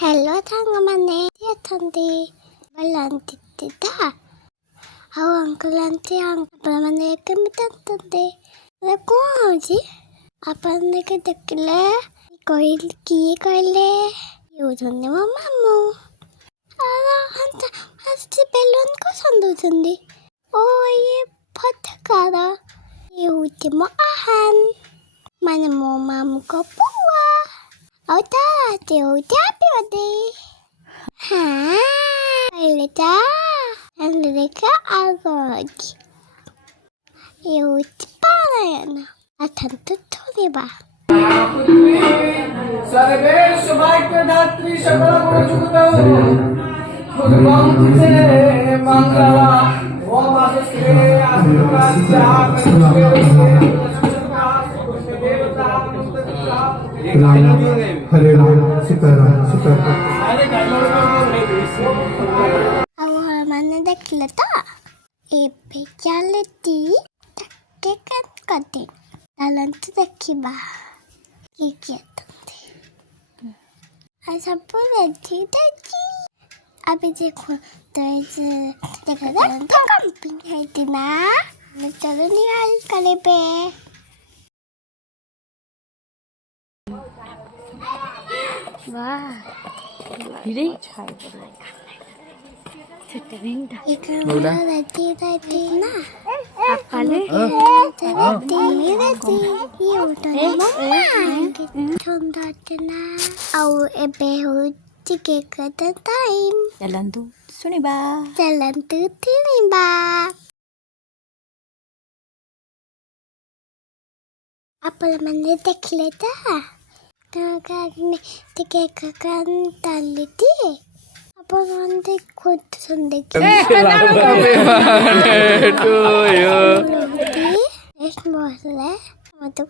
Halo tangamane, dia tandi balanti tita. Awang kelanti ang balamane kemitan tandi. Leko aji, apa neke dekle? Koile, yudone mamamu. Ala hanta hasti belon ko sandu tandi. Oh ye patakara. Yudi mo ahan. Mana mo mamu ko puwa. Ota ate ota piwade. Ha, ileta. Andreka agog. Yudi para yana. Atan tutoriba. Sarvesh भाग्यदात्री सकल गुणजुगतो भगवन्ते मंगला ओम वासुदेव हरे Sitaram Sitaram Awal mana dekleta? Jaleti takkan kati. Dalam tu dekiba. Kikiatante. Asa boleh tidak ki. Abi dekho terus dekat camping hai tina. Chalo ni hal kale be. Wah, ini setengah. Ikan mana tadi na? Apa nih? Tadi. Iya udah mama. Contoh na. Au ebe tiga kata time. Jalan tuh, sini ba. Jalan tutini ba. Apa namanya dekleta? Kagak tiga kakan taliti. Apa nanti kudu sendiri? Happy birthday to you. Es boleh. Mau tuh